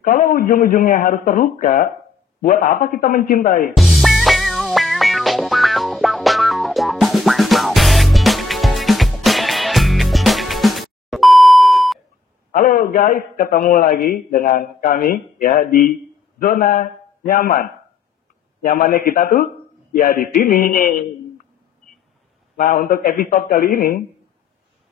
Kalau ujung-ujungnya harus terluka, buat apa kita mencintai? Halo guys, ketemu lagi dengan kami ya di zona nyaman. Nyamannya kita tuh ya di sini. Nah, untuk episode kali ini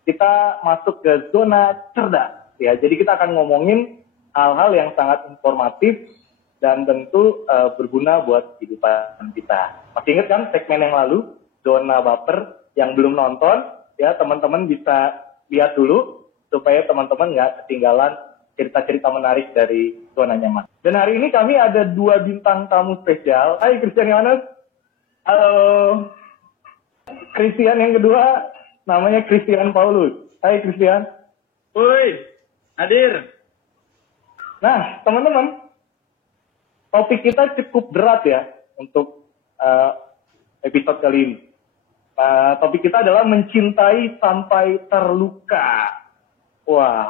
kita masuk ke zona cerdas ya. Jadi kita akan ngomongin hal-hal yang sangat informatif dan tentu berguna buat kehidupan kita. Masih ingat kan segmen yang lalu, zona baper? Yang belum nonton ya, teman-teman bisa lihat dulu supaya teman-teman nggak ketinggalan cerita-cerita menarik dari zona nyaman. Dan hari ini kami ada 2 bintang tamu spesial. Hai Christian Yohanes. Halo. Christian yang kedua namanya Christian Paulus. Hai Christian. Woi, hadir. Nah, teman-teman, topik kita cukup berat ya untuk episode kali ini. Topik kita adalah mencintai sampai terluka. Wah.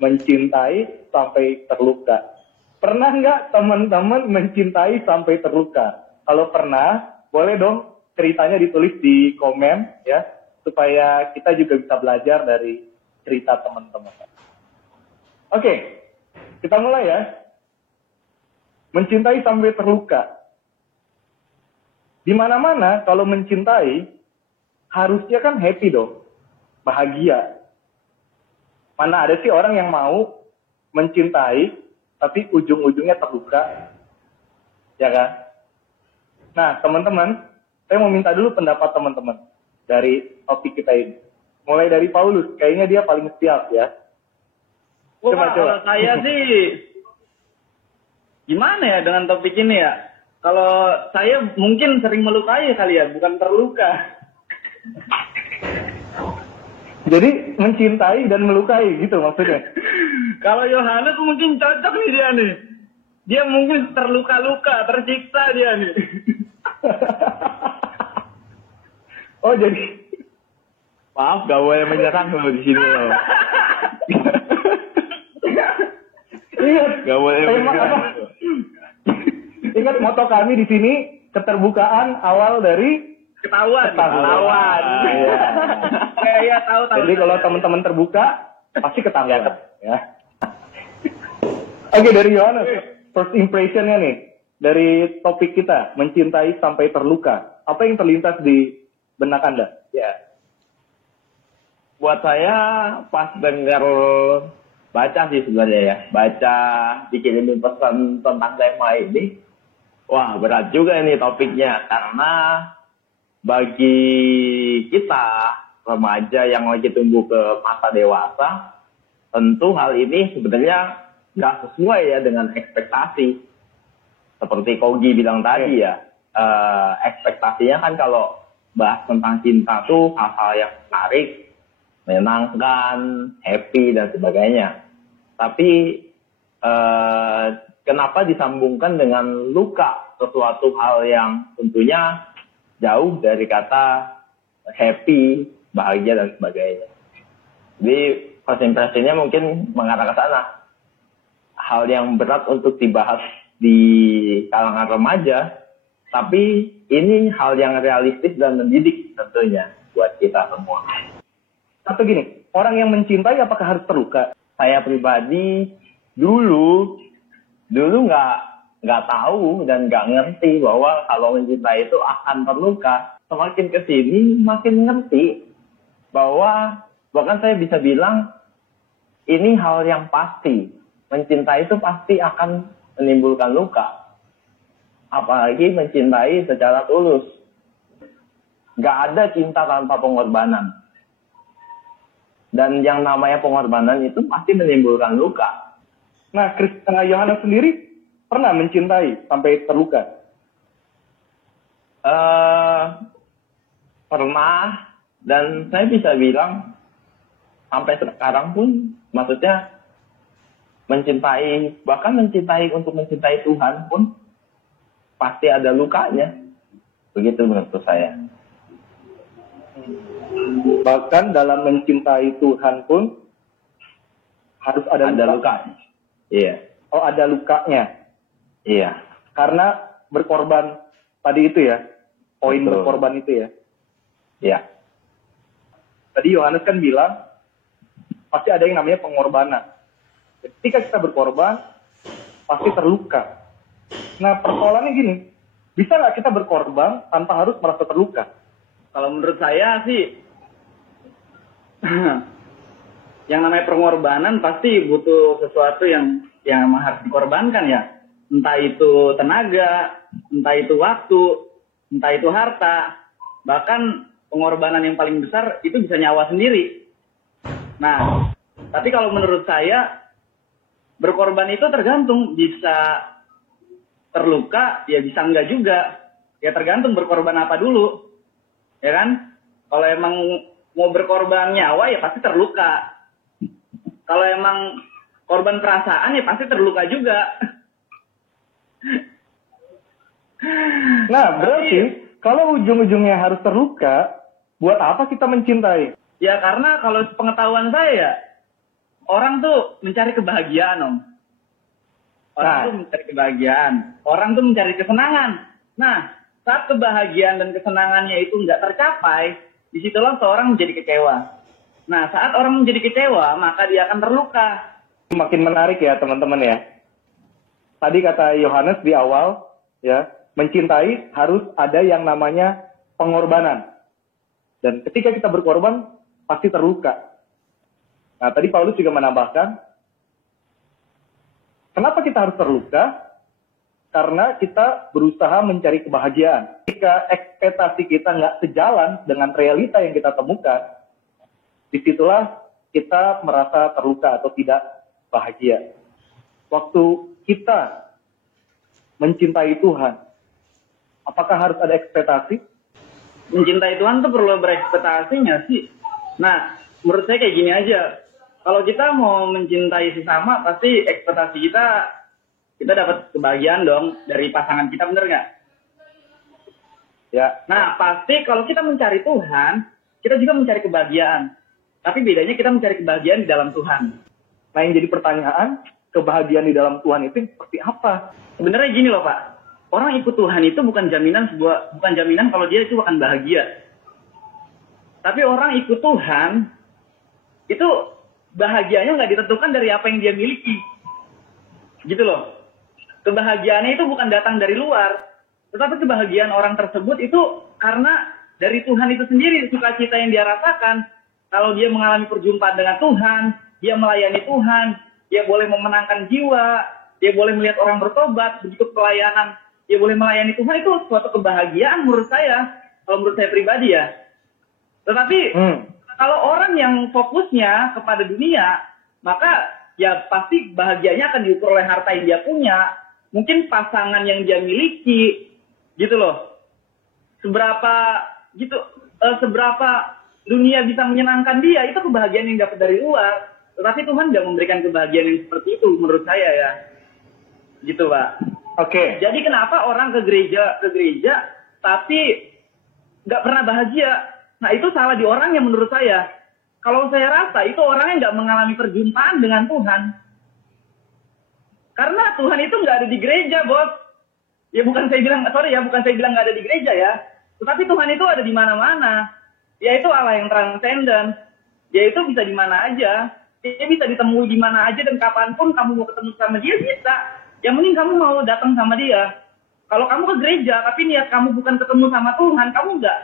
Mencintai sampai terluka. Pernah nggak teman-teman mencintai sampai terluka? Kalau pernah, boleh dong ceritanya ditulis di komen ya, supaya kita juga bisa belajar dari cerita teman-teman. Oke, kita mulai ya. Mencintai sampai terluka. Di mana-mana kalau mencintai, harusnya kan happy dong. Bahagia. Mana ada sih orang yang mau mencintai, tapi ujung-ujungnya terluka? Ya kan? Nah, teman-teman, saya mau minta dulu pendapat teman-teman dari topik kita ini. Mulai dari Paulus, kayaknya dia paling siap ya. Coba. Kalau saya sih, gimana ya dengan topik ini ya? Kalau saya mungkin sering melukai kali ya, bukan terluka. Jadi mencintai dan melukai gitu maksudnya? Kalau Yohanes mungkin cocok nih dia nih. Dia mungkin terluka-luka, tersiksa dia nih. Oh jadi, Maaf, gak boleh menyerang loh di sini loh. Ingat, Gak boleh menyerang. Ingat moto kami di sini, keterbukaan awal dari Ketahuan. Ya, tahu. Jadi kalau teman-teman terbuka, pasti ketahuan. Ya. Oke, dari Yohanes, first impression-nya nih, dari topik kita, mencintai sampai terluka. Apa yang terlintas di benak Anda? Ya. Buat saya pas dengar baca sih sebenarnya ya. Baca dikirimin pesan tentang tema ini. Wah, berat juga ini topiknya. Karena bagi kita remaja yang lagi tumbuh ke masa dewasa, tentu hal ini sebenarnya nggak sesuai ya dengan ekspektasi. Seperti Kogi bilang tadi ya. Ekspektasinya kan kalau bahas tentang cinta tuh hal-hal yang menarik, menyenangkan, happy dan sebagainya. Tapi kenapa disambungkan dengan luka, sesuatu hal yang tentunya jauh dari kata happy, bahagia dan sebagainya. Jadi first impression-nya mungkin mengarah ke sana. Hal yang berat untuk dibahas di kalangan remaja, tapi ini hal yang realistis dan mendidik tentunya buat kita semua. Atau gini, orang yang mencintai apakah harus terluka? Saya pribadi dulu nggak tahu dan nggak ngerti bahwa kalau mencintai itu akan terluka. Semakin kesini makin ngerti bahwa bahkan saya bisa bilang ini hal yang pasti. Mencintai itu pasti akan menimbulkan luka. Apalagi mencintai secara tulus. Nggak ada cinta tanpa pengorbanan. Dan yang namanya pengorbanan itu pasti menimbulkan luka. Nah, Yohanes sendiri pernah mencintai sampai terluka? Pernah, dan saya bisa bilang sampai sekarang pun, maksudnya mencintai, bahkan mencintai untuk mencintai Tuhan pun pasti ada lukanya. Begitu menurut saya. Bahkan dalam mencintai Tuhan pun harus ada luka. Iya. Oh, ada lukanya. Iya. Karena berkorban tadi itu ya. Poin Betul. berkorban itu ya. Iya. Tadi Yohanes kan bilang, pasti ada yang namanya pengorbanan. Ketika kita berkorban, pasti terluka. Nah, persoalannya gini, bisa nggak kita berkorban tanpa harus merasa terluka? Kalau menurut saya sih, yang namanya pengorbanan pasti butuh sesuatu yang harus dikorbankan ya. Entah itu tenaga, entah itu waktu, entah itu harta. Bahkan pengorbanan yang paling besar itu bisa nyawa sendiri. Nah, tapi kalau menurut saya, berkorban itu tergantung, bisa terluka, ya bisa enggak juga. Ya tergantung berkorban apa dulu. Ya kan? Kalau emang mau berkorban nyawa, ya pasti terluka. Kalau emang korban perasaan, ya pasti terluka juga. Nah, berarti kalau ujung-ujungnya harus terluka, buat apa kita mencintai? Ya karena kalau pengetahuan saya, orang tuh mencari kebahagiaan, Om. Orang tuh mencari kebahagiaan. Orang tuh mencari kesenangan. Nah, saat kebahagiaan dan kesenangannya itu nggak tercapai, disitulah seorang menjadi kecewa. Nah, saat orang menjadi kecewa, maka dia akan terluka. Makin menarik ya teman-teman ya. Tadi kata Yohanes di awal, ya, mencintai harus ada yang namanya pengorbanan. Dan ketika kita berkorban, pasti terluka. Nah, tadi Paulus juga menambahkan, kenapa kita harus terluka? Karena kita berusaha mencari kebahagiaan. Jika ekspektasi kita nggak sejalan dengan realita yang kita temukan, disitulah kita merasa terluka atau tidak bahagia. Waktu kita mencintai Tuhan, apakah harus ada ekspektasi? Mencintai Tuhan tuh perlu berekspektasinya sih. Nah, menurut saya kayak gini aja. Kalau kita mau mencintai sesama, pasti ekspektasi kita dapat kebahagiaan dong dari pasangan kita, bener nggak? Ya. Nah, pasti kalau kita mencari Tuhan, kita juga mencari kebahagiaan. Tapi bedanya kita mencari kebahagiaan di dalam Tuhan. Nah, yang jadi pertanyaan, kebahagiaan di dalam Tuhan itu seperti apa? Sebenarnya gini loh, Pak. Orang ikut Tuhan itu bukan jaminan kalau dia itu akan bahagia. Tapi orang ikut Tuhan itu bahagianya nggak ditentukan dari apa yang dia miliki. Gitu loh. Kebahagiaannya itu bukan datang dari luar, tetapi kebahagiaan orang tersebut itu karena dari Tuhan itu sendiri, sukacita yang dia rasakan. Kalau dia mengalami perjumpaan dengan Tuhan, dia melayani Tuhan, dia boleh memenangkan jiwa, dia boleh melihat orang bertobat, begitu pelayanan, dia boleh melayani Tuhan, itu suatu kebahagiaan menurut saya, kalau menurut saya pribadi ya. Tetapi kalau orang yang fokusnya kepada dunia, maka ya pasti bahagianya akan diukur oleh harta yang dia punya, mungkin pasangan yang dia miliki, gitu loh. Seberapa dunia bisa menyenangkan dia, itu kebahagiaan yang dapat dari luar. Tetapi Tuhan tidak memberikan kebahagiaan yang seperti itu menurut saya ya. Gitu, Pak. Oke. Jadi kenapa orang ke gereja tapi nggak pernah bahagia? Nah, itu salah di orangnya menurut saya. Kalau saya rasa itu orangnya nggak mengalami perjumpaan dengan Tuhan. Karena Tuhan itu nggak ada di gereja, Bos. Ya bukan saya bilang nggak ada di gereja ya. Tetapi Tuhan itu ada di mana-mana. Yaitu Allah yang transenden. Dia itu bisa di mana aja. Dia bisa ditemui di mana aja dan kapanpun kamu mau ketemu sama dia bisa. Yang penting kamu mau datang sama dia. Kalau kamu ke gereja tapi niat kamu bukan ketemu sama Tuhan, kamu nggak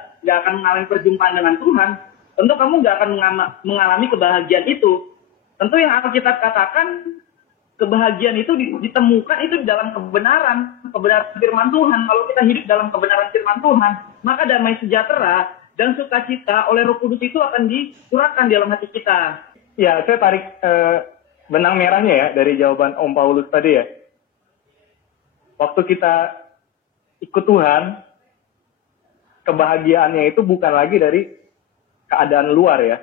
akan mengalami perjumpaan dengan Tuhan. Tentu kamu nggak akan mengalami kebahagiaan itu. Tentu yang Alkitab katakan kebahagiaan itu ditemukan itu di dalam kebenaran firman Tuhan. Kalau kita hidup dalam kebenaran firman Tuhan, maka damai sejahtera dan sukacita oleh Roh Kudus itu akan dicurahkan di dalam hati kita. Ya, saya tarik benang merahnya ya dari jawaban Om Paulus tadi ya. Waktu kita ikut Tuhan, kebahagiaannya itu bukan lagi dari keadaan luar ya,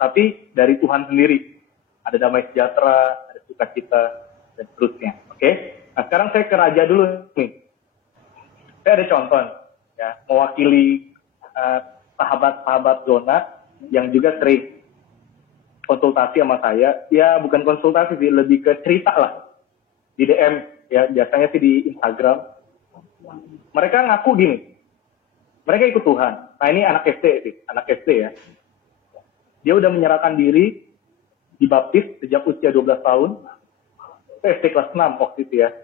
tapi dari Tuhan sendiri. Ada damai sejahtera, ada sukacita, dan seterusnya. Oke? Nah, sekarang saya ke Raja dulu nih. Saya ada contoh ya, mewakili sahabat-sahabat zona yang juga sering konsultasi sama saya, ya bukan konsultasi sih, lebih ke cerita lah di DM, ya biasanya sih di Instagram. Mereka ngaku gini, mereka ikut Tuhan. Nah ini anak SD sih, anak SD ya. Dia udah menyerahkan diri, dibaptis sejak usia 12 tahun, SD kelas 6 waktu itu ya.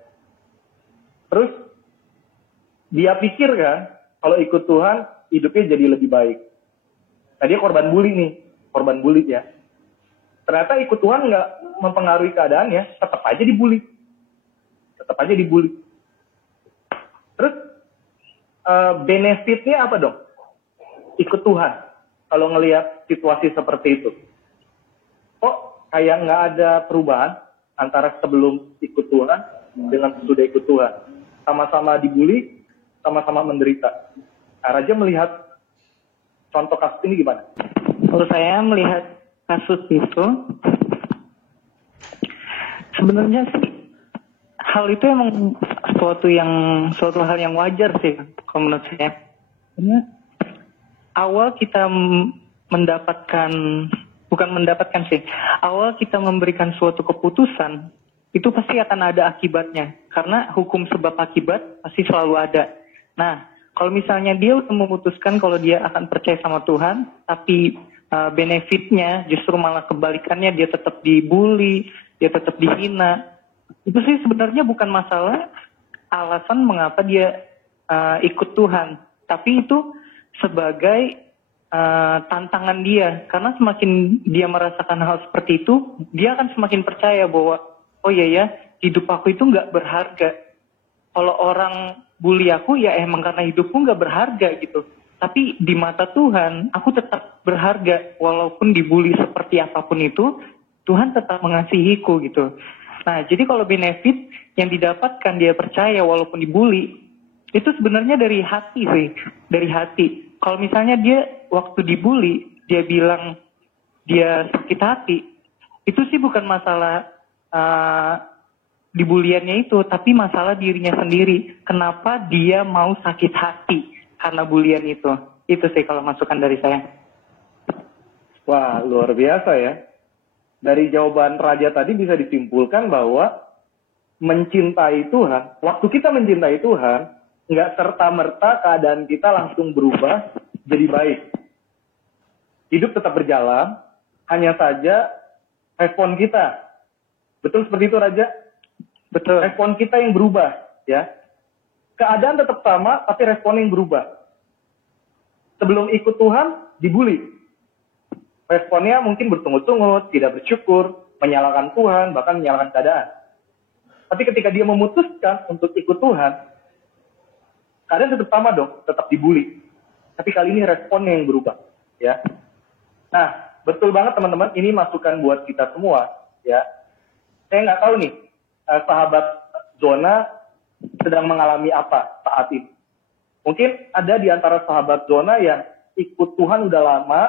Terus dia pikir kan, kalau ikut Tuhan, hidupnya jadi lebih baik. Nah dia korban bully ya. Ternyata ikut Tuhan nggak mempengaruhi keadaannya, tetap aja dibully. Terus benefitnya apa dong? Ikut Tuhan. Kalau ngelihat situasi seperti itu, kok kayak nggak ada perubahan antara sebelum ikut Tuhan dengan sudah ikut Tuhan. Sama-sama dibully, sama-sama menderita. Nah, Raja melihat contoh kasus ini gimana? Kalau saya melihat kasus itu, sebenarnya sih hal itu emang suatu hal yang wajar sih kalau menurut saya. Karena awal kita awal kita memberikan suatu keputusan, itu pasti akan ada akibatnya. Karena hukum sebab akibat pasti selalu ada. Nah, kalau misalnya dia memutuskan kalau dia akan percaya sama Tuhan, tapi benefitnya justru malah kebalikannya, dia tetap dibully, dia tetap dihina. Itu sih sebenarnya bukan masalah alasan mengapa dia ikut Tuhan. Tapi itu sebagai tantangan dia. Karena semakin dia merasakan hal seperti itu, dia akan semakin percaya bahwa, oh iya ya, hidup aku itu nggak berharga. Kalau orang bully aku, ya emang karena hidupku nggak berharga gitu. Tapi di mata Tuhan, aku tetap berharga. Walaupun dibully seperti apapun itu, Tuhan tetap mengasihiku gitu. Nah, jadi kalau benefit yang didapatkan dia percaya walaupun dibully, itu sebenarnya dari hati sih. Dari hati. Kalau misalnya dia waktu dibully, dia bilang dia sakit hati, itu sih bukan masalah dibuliannya itu, tapi masalah dirinya sendiri. Kenapa dia mau sakit hati karena bulian itu? Itu sih kalau masukan dari saya. Wah, luar biasa ya. Dari jawaban Raja tadi bisa disimpulkan bahwa mencintai Tuhan, waktu kita mencintai Tuhan, nggak serta-merta keadaan kita langsung berubah jadi baik. Hidup tetap berjalan, hanya saja respon kita. Betul seperti itu, Raja? Betul. Respon kita yang berubah, ya. Keadaan tetap sama, tapi respon yang berubah. Sebelum ikut Tuhan, dibully. Responnya mungkin bertungut-tungut, tidak bersyukur, menyalahkan Tuhan, bahkan menyalahkan keadaan. Tapi ketika dia memutuskan untuk ikut Tuhan, keadaan tetap sama dong, tetap dibully. Tapi kali ini responnya yang berubah, ya. Nah, betul banget teman-teman, ini masukan buat kita semua, ya. Saya nggak tahu nih, sahabat Zona sedang mengalami apa saat ini. Mungkin ada di antara sahabat Zona yang ikut Tuhan udah lama,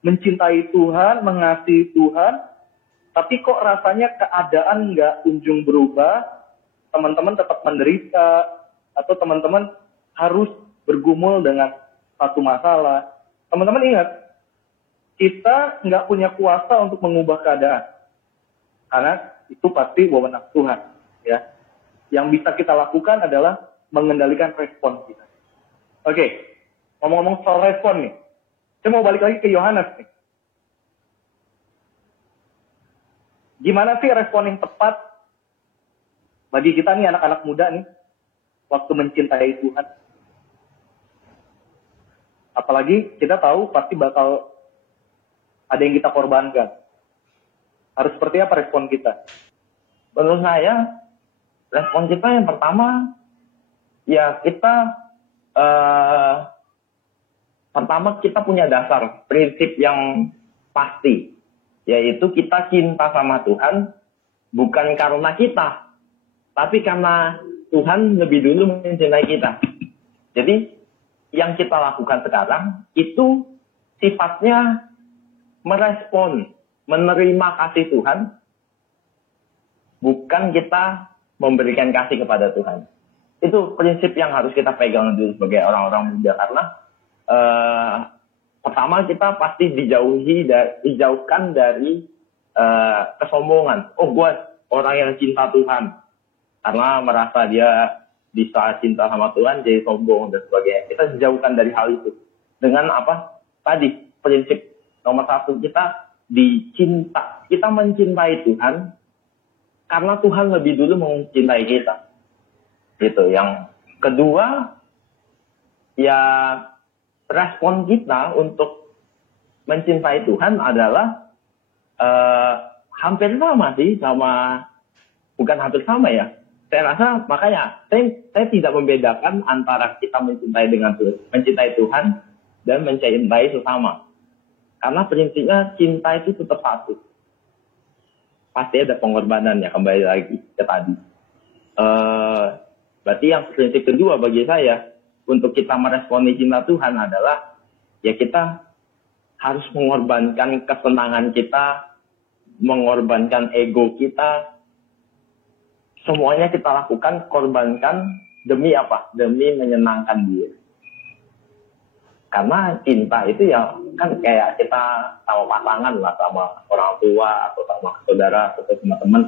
mencintai Tuhan, mengasihi Tuhan, tapi kok rasanya keadaan nggak kunjung berubah, teman-teman tetap menderita, atau teman-teman harus bergumul dengan satu masalah. Teman-teman ingat, kita nggak punya kuasa untuk mengubah keadaan. Karena itu pasti wewenang Tuhan. Ya. Yang bisa kita lakukan adalah mengendalikan respon kita. Oke, ngomong-ngomong soal respon nih. Saya mau balik lagi ke Yohanes nih. Gimana sih respon yang tepat bagi kita nih anak-anak muda nih waktu mencintai Tuhan? Apalagi kita tahu pasti bakal ada yang kita korbankan. Harus seperti apa respon kita? Menurut saya, respon kita yang pertama, ya kita pertama kita punya dasar prinsip yang pasti, yaitu kita cinta sama Tuhan bukan karena kita, tapi karena Tuhan lebih dulu mencintai kita. Jadi yang kita lakukan sekarang itu sifatnya merespon, menerima kasih Tuhan, bukan kita memberikan kasih kepada Tuhan. Itu prinsip yang harus kita pegang dulu sebagai orang-orang muda, karena pertama kita pasti dijauhkan dari kesombongan. Oh, gue orang yang cinta Tuhan, karena merasa dia bisa cinta sama Tuhan jadi sombong dan sebagainya. Kita dijauhkan dari hal itu dengan apa? Tadi prinsip nomor 1, kita mencintai Tuhan karena Tuhan lebih dulu mencintai kita. Gitu. Yang kedua, ya respon kita untuk mencintai Tuhan adalah hampir sama sih, bukan hampir sama ya. Saya rasa makanya saya tidak membedakan antara kita mencintai Tuhan dan mencintai sesama. Karena prinsipnya cinta itu tetap satu. Pasti ada pengorbanannya, kembali lagi ke tadi. Berarti yang prinsip kedua bagi saya untuk kita meresponi cinta Tuhan adalah ya kita harus mengorbankan kesenangan kita, mengorbankan ego kita, semuanya kita lakukan, korbankan demi apa? Demi menyenangkan dia. Karena cinta itu ya kan kayak kita sama pasangan lah, sama orang tua atau sama saudara atau sama teman.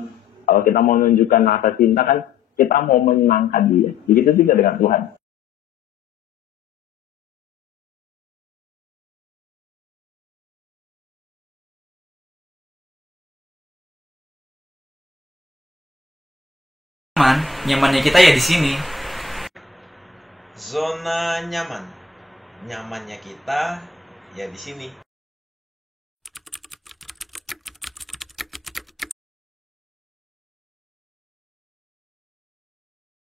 Kalau kita mau menunjukkan rasa cinta kan kita mau menyenangkan dia. Begitu juga dengan Tuhan. Nyamannya kita ya di sini. Zona nyaman. Nyamannya kita ya di sini.